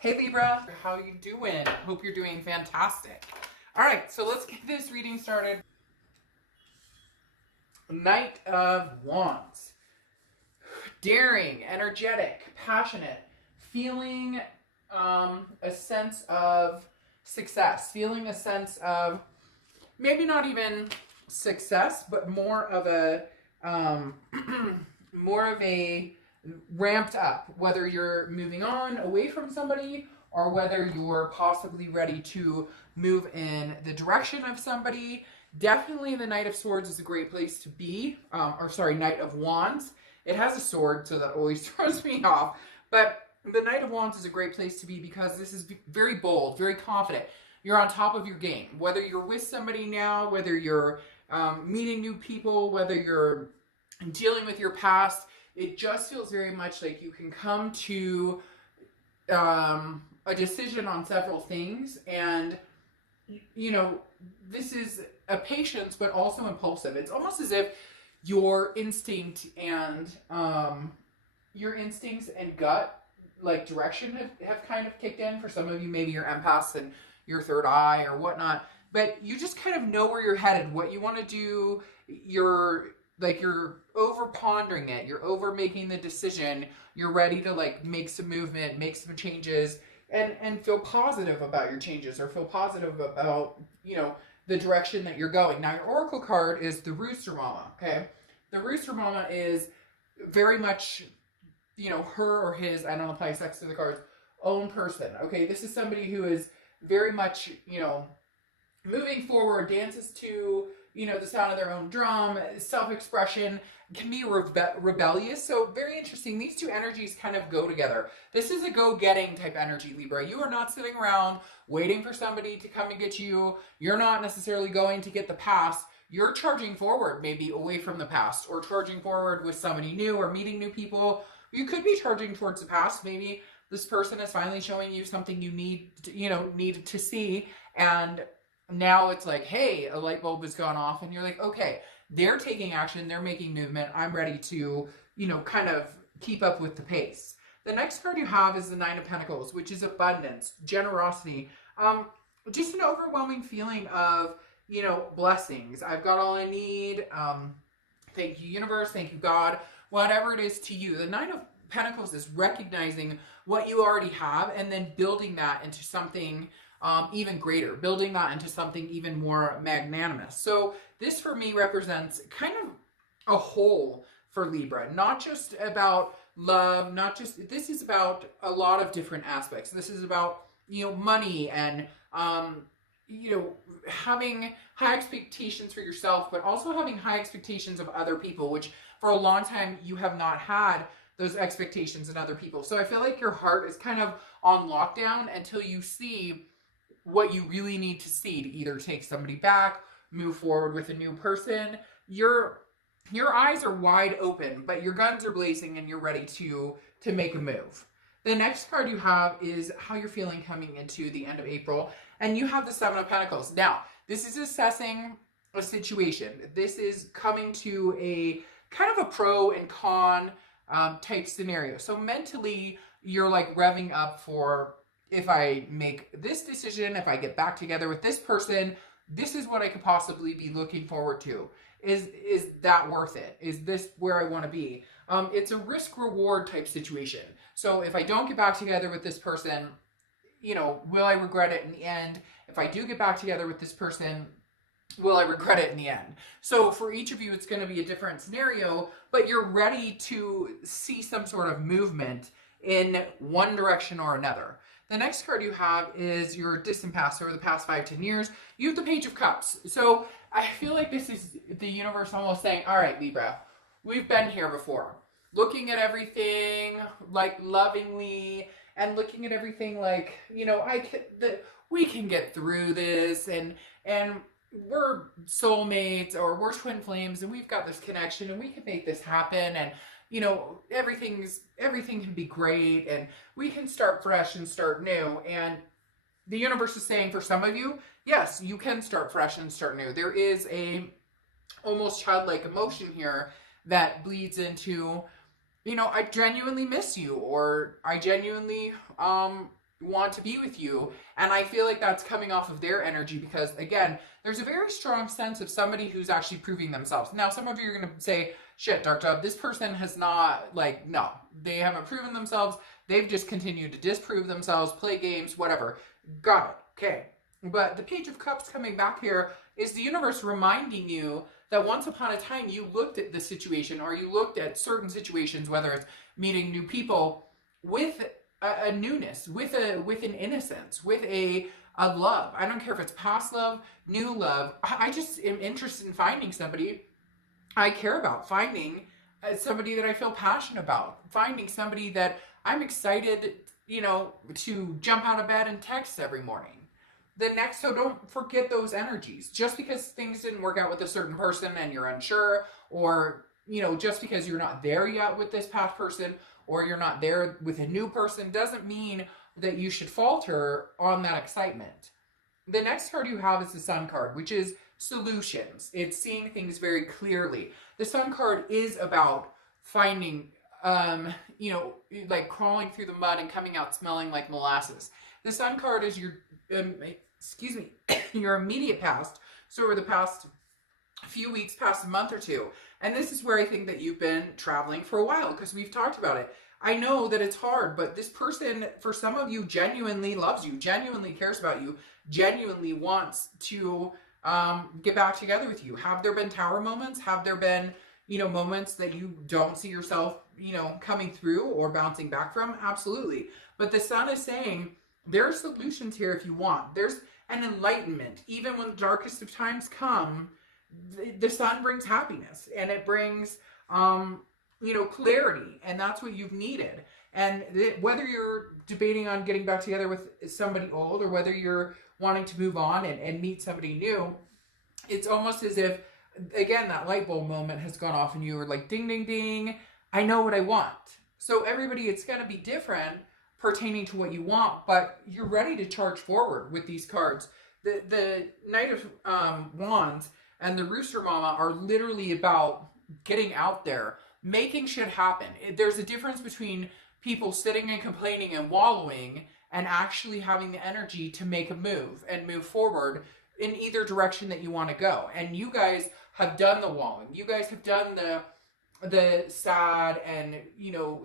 Hey Libra, how you doing? Hope you're doing fantastic. All right, so let's get this reading started. Knight of Wands. Daring, energetic, passionate, feeling a sense of success, feeling a sense of maybe not even success, but more of a more of a ramped up, whether you're moving on away from somebody or whether you're possibly ready to move in the direction of somebody. Definitely the Knight of Swords is a great place to be. Knight of Wands. It has a sword, so that always throws me off. But the Knight of Wands is a great place to be because this is very bold, very confident. You're on top of your game. Whether you're with somebody now, whether you're meeting new people, whether you're dealing with your past, it just feels very much like you can come to a decision on several things. And, you know, this is a patience, but also impulsive. It's almost as if your instinct and your instincts and gut, like direction, have kind of kicked in. For some of you, maybe you're empaths and your third eye or whatnot. But you just kind of know where you're headed, what you want to do. You're over pondering it. You're over making the decision. You're ready to make some movement, make some changes, and feel positive about your changes, or feel positive about, the direction that you're going. Now, your oracle card is the Rooster Mama, okay? The Rooster Mama is very much, her or his, I don't apply sex to the cards, own person, okay? This is somebody who is very much, moving forward, dances to, the sound of their own drum, self-expression, can be rebellious. So very interesting. These two energies kind of go together. This is a go-getting type energy, Libra. You are not sitting around waiting for somebody to come and get you. You're not necessarily going to get the past. You're charging forward, maybe away from the past, or charging forward with somebody new or meeting new people. You could be charging towards the past. Maybe this person is finally showing you something you need to see, and now it's like, hey, a light bulb has gone off, and you're like, okay, they're taking action, they're making movement, I'm ready to, kind of keep up with the pace. The next card you have is the Nine of Pentacles, which is abundance, generosity, just an overwhelming feeling of, blessings. I've got all I need. Thank you, universe. Thank you, God. Whatever it is to you. The Nine of Pentacles is recognizing what you already have and then building that into something even greater, building that into something even more magnanimous. So this for me represents kind of a whole for Libra, not just about love, this is about a lot of different aspects. This is about, money and, having high expectations for yourself, but also having high expectations of other people, which for a long time you have not had those expectations in other people. So I feel like your heart is kind of on lockdown until you see what you really need to see to either take somebody back, move forward with a new person. Your eyes are wide open, but your guns are blazing and you're ready to make a move. The next card you have is how you're feeling coming into the end of April, and you have the Seven of Pentacles. Now, this is assessing a situation. This is coming to a kind of a pro and con type scenario. So mentally, you're like revving up for, if I make this decision, if I get back together with this person, this is what I could possibly be looking forward to. Is that worth it? Is this where I want to be? It's a risk-reward type situation. So if I don't get back together with this person, will I regret it in the end? If I do get back together with this person, will I regret it in the end? So for each of you, it's going to be a different scenario, but you're ready to see some sort of movement in one direction or another. The next card you have is your distant past, over the past 5-10 years. You have the Page of Cups. So I feel like this is the universe almost saying, all right, Libra, we've been here before. Looking at everything like lovingly and looking at everything like, we can get through this, and we're soulmates, or we're twin flames, and we've got this connection, and we can make this happen, and everything can be great, and we can start fresh and start new. And the universe is saying, for some of you, yes, you can start fresh and start new. There is a almost childlike emotion here that bleeds into, I genuinely miss you, or I genuinely want to be with you. And I feel like that's coming off of their energy because, again, there's a very strong sense of somebody who's actually proving themselves. Now, some of you are going to say, shit, Dark Dove, this person has not, like, no, they haven't proven themselves. They've just continued to disprove themselves, play games, whatever. Got it. Okay. But the Page of Cups coming back here is the universe reminding you that once upon a time you looked at the situation, or you looked at certain situations, whether it's meeting new people, with a newness, with an innocence, with a love. I don't care if it's past love, new love. I just am interested in finding somebody I care about, finding somebody that I feel passionate about, finding somebody that I'm excited, to jump out of bed and text every morning. So don't forget those energies. Just because things didn't work out with a certain person and you're unsure, or, just because you're not there yet with this past person, or you're not there with a new person, doesn't mean that you should falter on that excitement. The next card you have is the Sun card, which is solutions. It's seeing things very clearly. The Sun card is about finding, like crawling through the mud and coming out smelling like molasses. The Sun card is your, your immediate past. So over the past few weeks, past a month or two. And this is where I think that you've been traveling for a while, because we've talked about it. I know that it's hard, but this person, for some of you, genuinely loves you, genuinely cares about you, genuinely wants to get back together with you. Have there been tower moments? Have there been, moments that you don't see yourself, coming through or bouncing back from? Absolutely. But the Sun is saying there are solutions here if you want. There's an enlightenment. Even when the darkest of times come, the Sun brings happiness, and it brings, clarity, and that's what you've needed. And whether you're debating on getting back together with somebody old, or whether you're wanting to move on and meet somebody new, it's almost as if, again, that light bulb moment has gone off and you were like, ding, ding, ding, I know what I want. So everybody, it's going to be different pertaining to what you want, but you're ready to charge forward with these cards. The Knight of Wands and the Rooster Mama are literally about getting out there, making shit happen. There's a difference between people sitting and complaining and wallowing and actually having the energy to make a move and move forward in either direction that you want to go. And you guys have done the wallowing. You guys have done the sad and,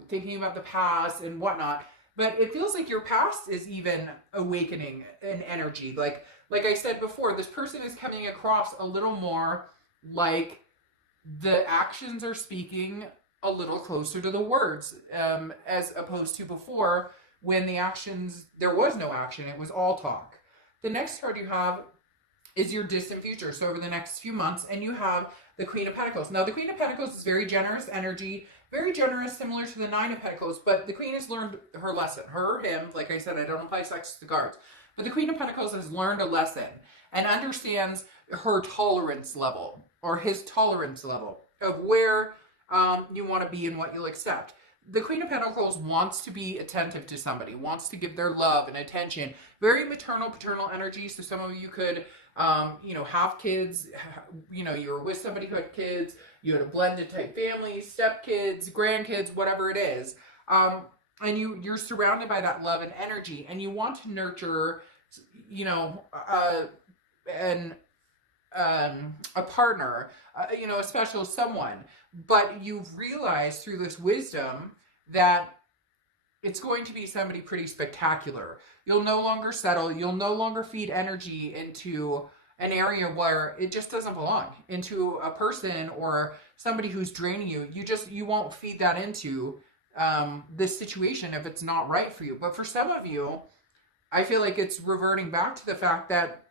thinking about the past and whatnot. But it feels like your past is even awakening an energy. Like I said before, this person is coming across a little more like the actions are speaking a little closer to the words, as opposed to before, when there was no action, it was all talk. The next card you have is your distant future, so over the next few months, and you have the Queen of Pentacles. Now, the Queen of Pentacles is very generous energy, very generous, similar to the Nine of Pentacles, but the Queen has learned her lesson. Her or him, like I said, I don't apply sex to the cards, but the Queen of Pentacles has learned a lesson and understands her tolerance level, or his tolerance level, of where you want to be and what you'll accept. The Queen of Pentacles wants to be attentive to somebody, wants to give their love and attention. Very maternal, paternal energy. So some of you could, have kids, you were with somebody who had kids, you had a blended type family, stepkids, grandkids, whatever it is. And you're surrounded by that love and energy, and you want to nurture, a partner, a special someone, but you've realized through this wisdom that it's going to be somebody pretty spectacular. You'll no longer settle. You'll no longer feed energy into an area where it just doesn't belong, into a person or somebody who's draining you. You won't feed that into this situation if it's not right for you. But for some of you, I feel like it's reverting back to the fact that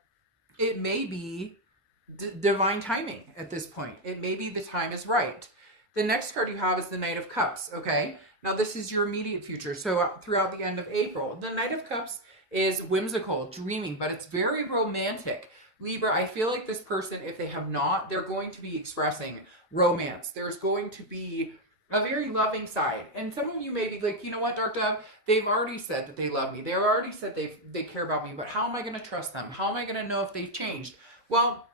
it may be divine timing at this point. It may be the time is right. The next card you have is the Knight of Cups, okay? Now, this is your immediate future, so throughout the end of April. The Knight of Cups is whimsical, dreaming, but it's very romantic. Libra, I feel like this person, if they have not, they're going to be expressing romance. There's going to be a very loving side. And some of you may be like, you know what, Dark Dove? They've already said that they love me. They've already said they care about me, but how am I going to trust them? How am I going to know if they've changed? Well,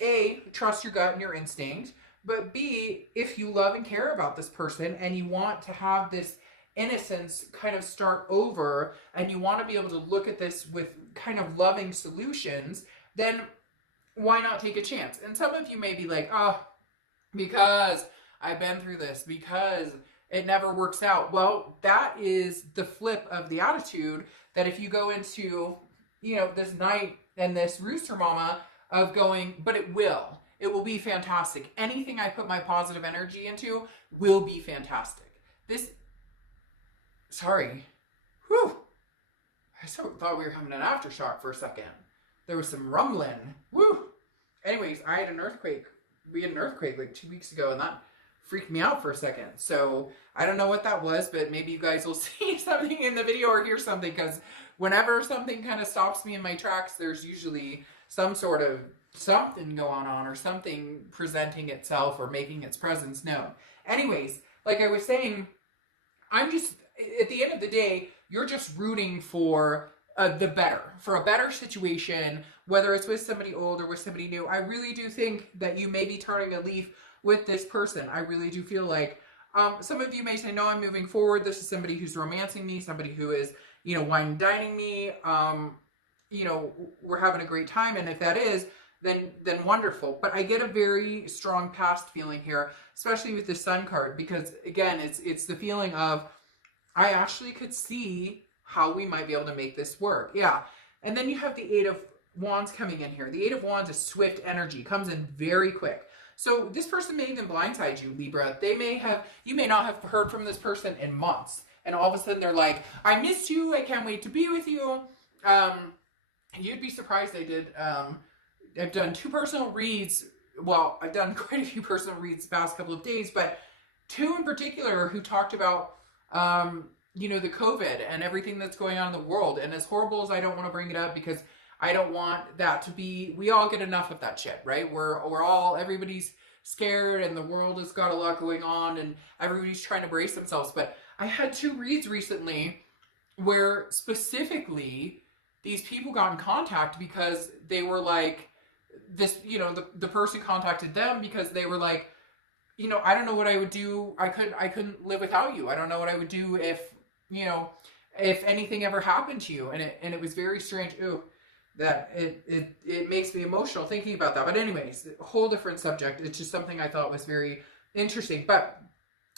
A, trust your gut and your instinct. But B, if you love and care about this person and you want to have this innocence kind of start over, and you want to be able to look at this with kind of loving solutions, then why not take a chance? And some of you may be like, oh, because I've been through this, because it never works out. Well, that is the flip of the attitude, that if you go into, this night and this rooster mama of going, but it will be fantastic. Anything I put my positive energy into will be fantastic. Sorry. Whew. I thought we were having an aftershock for a second. There was some rumbling. Woo. Anyways, I had an earthquake. We had an earthquake like 2 weeks ago, and that freaked me out for a second. So I don't know what that was, but maybe you guys will see something in the video or hear something, because whenever something kind of stops me in my tracks, there's usually some sort of something going on, or something presenting itself or making its presence known. Anyways, like I was saying, I'm just, at the end of the day, you're just rooting for the better, for a better situation, whether it's with somebody old or with somebody new. I really do think that you may be turning a leaf with this person. I really do feel like some of you may say, no, I'm moving forward. This is somebody who's romancing me, somebody who is, wine and dining me. We're having a great time. And if that is, then wonderful. But I get a very strong past feeling here, especially with the Sun card, because again, it's the feeling of, I actually could see how we might be able to make this work. Yeah. And then you have the Eight of Wands coming in here. The Eight of Wands is swift energy, comes in very quick. So this person may even blindside you, Libra. You may not have heard from this person in months, and all of a sudden they're like, I miss you, I can't wait to be with you. You'd be surprised I did. I've done 2 personal reads. Well, I've done quite a few personal reads the past couple of days, but 2 in particular who talked about, the COVID and everything that's going on in the world. And as horrible as I don't want to bring it up, because I don't want that to be, we all get enough of that shit, right? Everybody's scared, and the world has got a lot going on, and everybody's trying to brace themselves. But I had 2 reads recently where specifically these people got in contact because they were like, the person contacted them because they were like, I don't know what I would do. I couldn't live without you. I don't know what I would do if anything ever happened to you. And it was very strange. Ooh, that it makes me emotional thinking about that. But anyways, a whole different subject. It's just something I thought was very interesting. But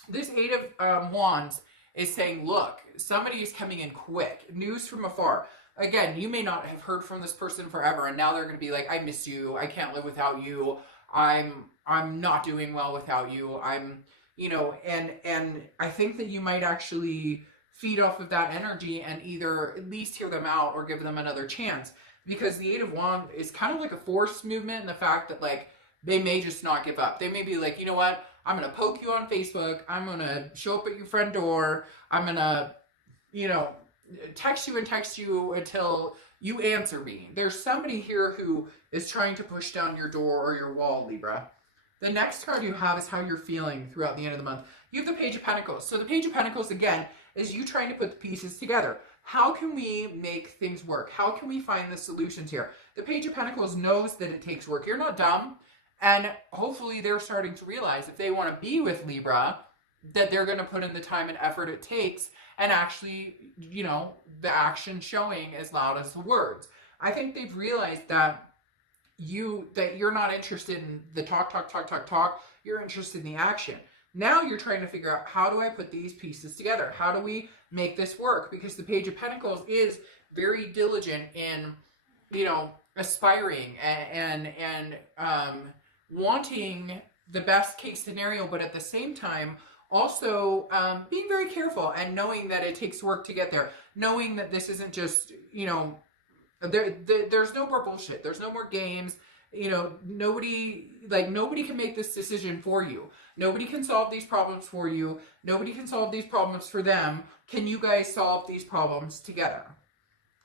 this Eight of Wands is saying, look, somebody is coming in quick. News from afar. Again, you may not have heard from this person forever, and now they're going to be like, I miss you. I can't live without you. I'm not doing well without you. And I think that you might actually feed off of that energy and either at least hear them out or give them another chance. Because the Eight of Wands is kind of like a forced movement in the fact that, like, they may just not give up. They may be like, you know what? I'm going to poke you on Facebook. I'm going to show up at your front door. I'm going to, text you until you answer me. There's somebody here who is trying to push down your door or your wall, Libra. The next card you have is how you're feeling throughout the end of the month. You have the Page of Pentacles. So the Page of Pentacles, again, is you trying to put the pieces together. How can we make things work? How can we find the solutions here? The Page of Pentacles knows that it takes work. You're not dumb. And hopefully they're starting to realize if they want to be with Libra, that they're going to put in the time and effort it takes, and actually, the action showing as loud as the words. I think they've realized that you're not interested in the talk. You're interested in the action. Now you're trying to figure out, how do I put these pieces together? How do we make this work? Because the Page of Pentacles is very diligent in, aspiring and wanting the best case scenario, but at the same time, also being very careful and knowing that it takes work to get there. Knowing that this isn't just, there's no more bullshit. There's no more games. Nobody can make this decision for you. Nobody can solve these problems for you. Nobody can solve these problems for them. Can you guys solve these problems together?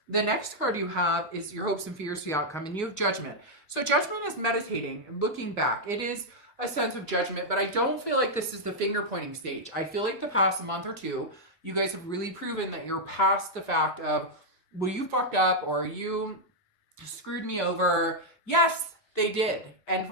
The next card you have is your hopes and fears for the outcome, and you have Judgment. So Judgment is meditating, looking back. It is a sense of judgment, but I don't feel like this is the finger pointing stage. I feel like the past month or two, you guys have really proven that you're past the fact of, well, you fucked up or you screwed me over. Yes, they did. And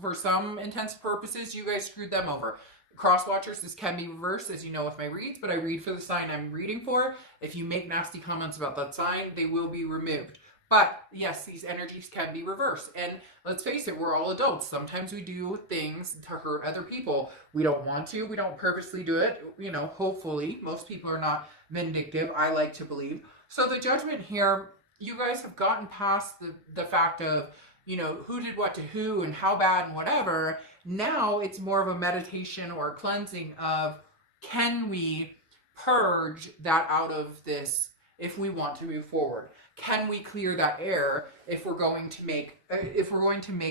for some intents purposes, you guys screwed them over. Cross watchers, this can be reversed, as you know, with my reads, but I read for the sign I'm reading for. If you make nasty comments about that sign, they will be removed. But yes, these energies can be reversed. And let's face it, we're all adults. Sometimes we do things to hurt other people. We don't want to. We don't purposely do it. You know, hopefully. Most people are not vindictive, I like to believe. So the judgment here, you guys have gotten past the fact of, you know, who did what to who and how bad and whatever. Now it's more of a meditation or a cleansing of, can we purge that out of this if we want to move forward? Can we clear that air if we're going to make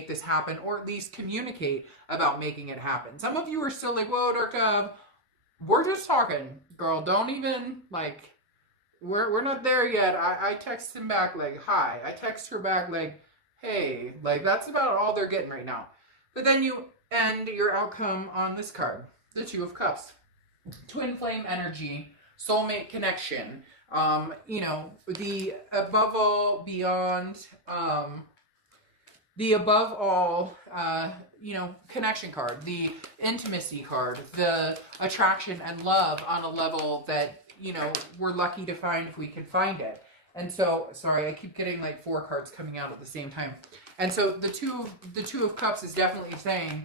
this happen, or at least communicate about making it happen? Some of you are still like, whoa, Dark Dove, we're just talking, girl. Don't even, like, we're not there yet. I text him back like, hi. I text her back like, hey. Like, that's about all they're getting right now. But then you end your outcome on this card, the Two of Cups. Twin flame energy, soulmate connection. You know, the above all beyond, the above all, you know, connection card, the intimacy card, the attraction and love on a level that, you know, we're lucky to find if we can find it. And so, sorry, I keep getting like 4 cards coming out at the same time. And so the two of Cups is definitely saying,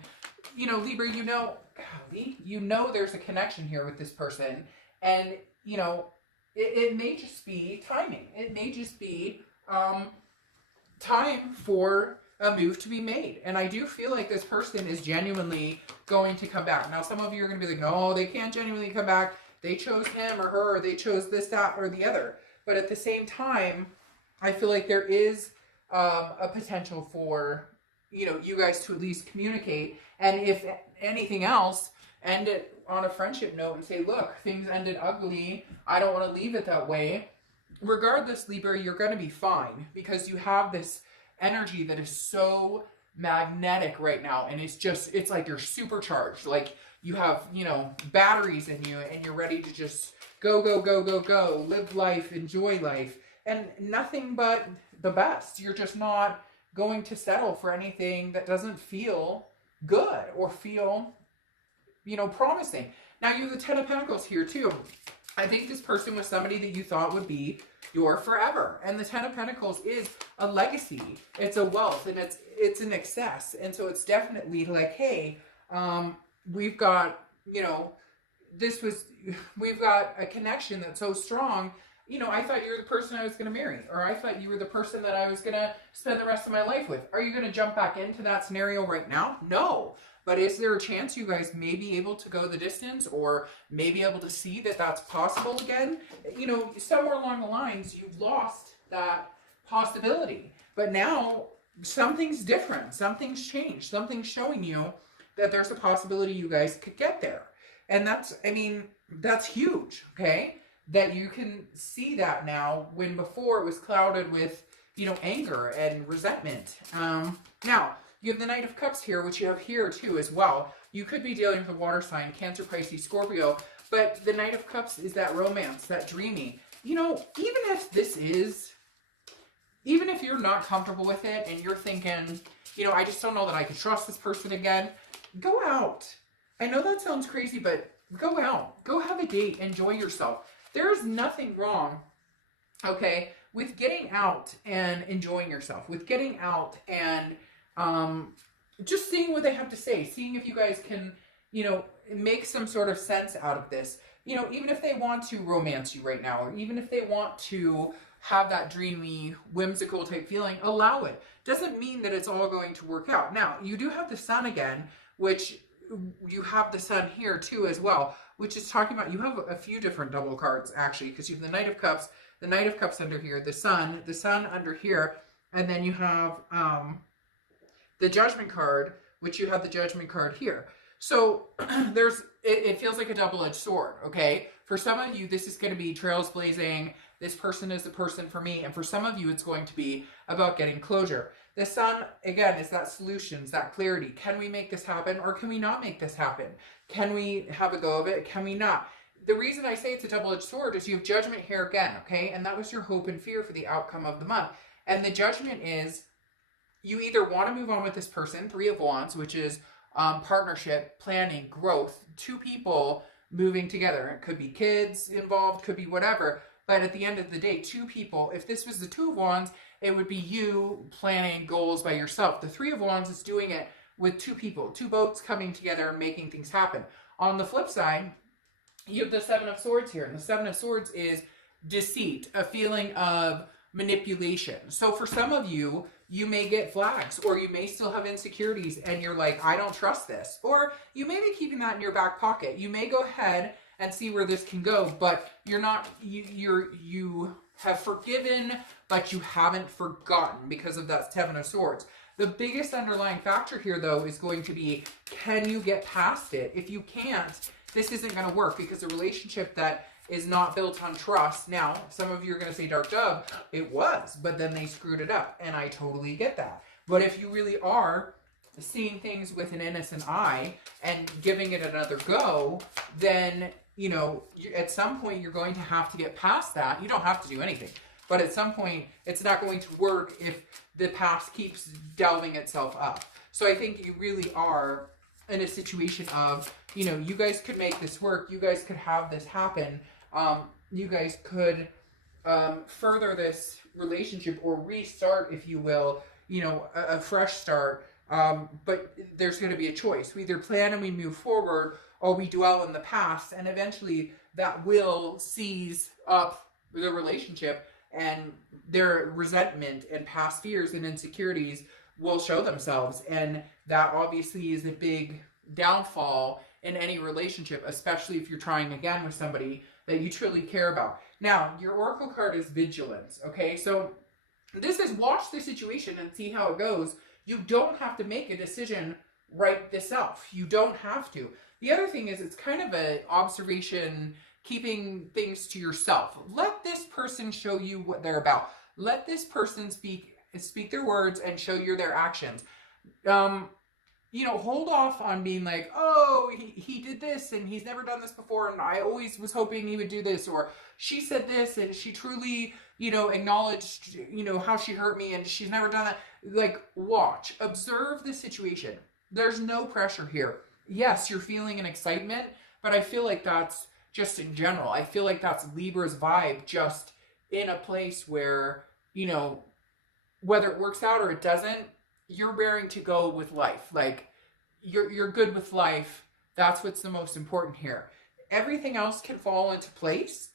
you know, Libra, you know there's a connection here with this person. And, you know, it may just be timing. It may just be time for a move to be made. And I do feel like this person is genuinely going to come back. Now, some of you are going to be like, no, they can't genuinely come back. They chose him or her, or they chose this, that, or the other. But at the same time, I feel like there is a potential for, you know, you guys to at least communicate. And if anything else, end it on a friendship note and say, look, things ended ugly. I don't want to leave it that way. Regardless, Libra, you're going to be fine because you have this energy that is so magnetic right now. And it's like you're supercharged. Like you have, you know, batteries in you and you're ready to just go, go, go, go, go, live life, enjoy life, and nothing but the best. You're just not going to settle for anything that doesn't feel good or feel, you know, promising. Now you have the Ten of Pentacles here too. I think this person was somebody that you thought would be your forever. And the Ten of Pentacles is a legacy. It's a wealth and it's an excess. And so it's definitely like, hey, we've got, you know, we've got a connection that's so strong. You know, I thought you were the person I was going to marry, or I thought you were the person that I was going to spend the rest of my life with. Are you going to jump back into that scenario right now? No. But is there a chance you guys may be able to go the distance, or may be able to see that that's possible again? You know, somewhere along the lines, you lost that possibility. But now something's different. Something's changed. Something's showing you that there's a possibility you guys could get there. And that's, I mean, that's huge, okay? That you can see that now when before it was clouded with, you know, anger and resentment. Now, you have the Knight of Cups here, which you have here too as well. You could be dealing with a water sign, Cancer, Pisces, Scorpio, but the Knight of Cups is that romance, that dreamy. You know, even if you're not comfortable with it and you're thinking, you know, I just don't know that I can trust this person again, go out. I know that sounds crazy, but go out. Go have a date. Enjoy yourself. There is nothing wrong, okay, with getting out and enjoying yourself, with getting out and just seeing what they have to say, seeing if you guys can, you know, make some sort of sense out of this. You know, even if they want to romance you right now, or even if they want to have that dreamy, whimsical type feeling, allow it. Doesn't mean that it's all going to work out. Now, you do have the Sun again, which you have the Sun here too as well, which is talking about, you have a few different double cards actually, because you have the Knight of Cups under here, the Sun under here, and then you have the Judgment card, which you have the Judgment card here. So it feels like a double-edged sword, okay? For some of you, this is going to be trails blazing. This person is the person for me. And for some of you, it's going to be about getting closure. The Sun, again, is that solutions, that clarity. Can we make this happen, or can we not make this happen? Can we have a go of it? Can we not? The reason I say it's a double-edged sword is you have Judgment here again, okay? And that was your hope and fear for the outcome of the month. And the Judgment is, you either want to move on with this person, Three of Wands, which is partnership, planning, growth, two people moving together. It could be kids involved, could be whatever. But at the end of the day, two people, if this was the Two of Wands, it would be you planning goals by yourself. The Three of Wands is doing it with two people, two boats coming together and making things happen. On the flip side, you have the Seven of Swords here. And the Seven of Swords is deceit, a feeling of manipulation. So for some of you, you may get flags, or you may still have insecurities and you're like, I don't trust this. Or you may be keeping that in your back pocket. You may go ahead and see where this can go, but you're not, you have forgiven, but you haven't forgotten because of that Seven of Swords. The biggest underlying factor here, though, is going to be, can you get past it? If you can't, this isn't going to work, because a relationship that is not built on trust. Now, some of you are going to say, Dark Dove, it was, but then they screwed it up, and I totally get that. But if you really are seeing things with an innocent eye and giving it another go, then, you know, at some point you're going to have to get past that. You don't have to do anything, but at some point it's not going to work if the past keeps delving itself up. So I think you really are in a situation of, you know, you guys could make this work. You guys could have this happen. You guys could further this relationship, or restart, if you will, you know, a fresh start. But there's going to be a choice. We either plan and we move forward, or we dwell in the past, and eventually that will seize up the relationship, and their resentment and past fears and insecurities will show themselves. And that obviously is a big downfall in any relationship, especially if you're trying again with somebody that you truly care about. Now, your oracle card is vigilance, okay? So this is watch the situation and see how it goes. You don't have to make a decision right this self. You don't have to. The other thing is, it's kind of an observation, keeping things to yourself. Let this person show you what they're about. Let this person speak their words and show you their actions. You know, hold off on being like, oh, he did this and he's never done this before, and I always was hoping he would do this, or she said this and she truly, you know, acknowledged, you know, how she hurt me and she's never done that. Like, watch, observe the situation. There's no pressure here. Yes, you're feeling an excitement, but I feel like that's just in general. I feel like that's Libra's vibe, just in a place where, you know, whether it works out or it doesn't, you're raring to go with life. Like, you're good with life. That's what's the most important here. Everything else can fall into place.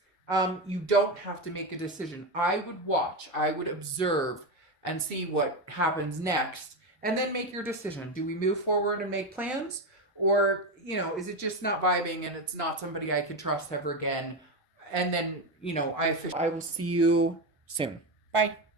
You don't have to make a decision. I would watch, I would observe and see what happens next, and then make your decision. Do we move forward and make plans? Or, you know, is it just not vibing and it's not somebody I could trust ever again? And then, you know, I will see you soon. Bye.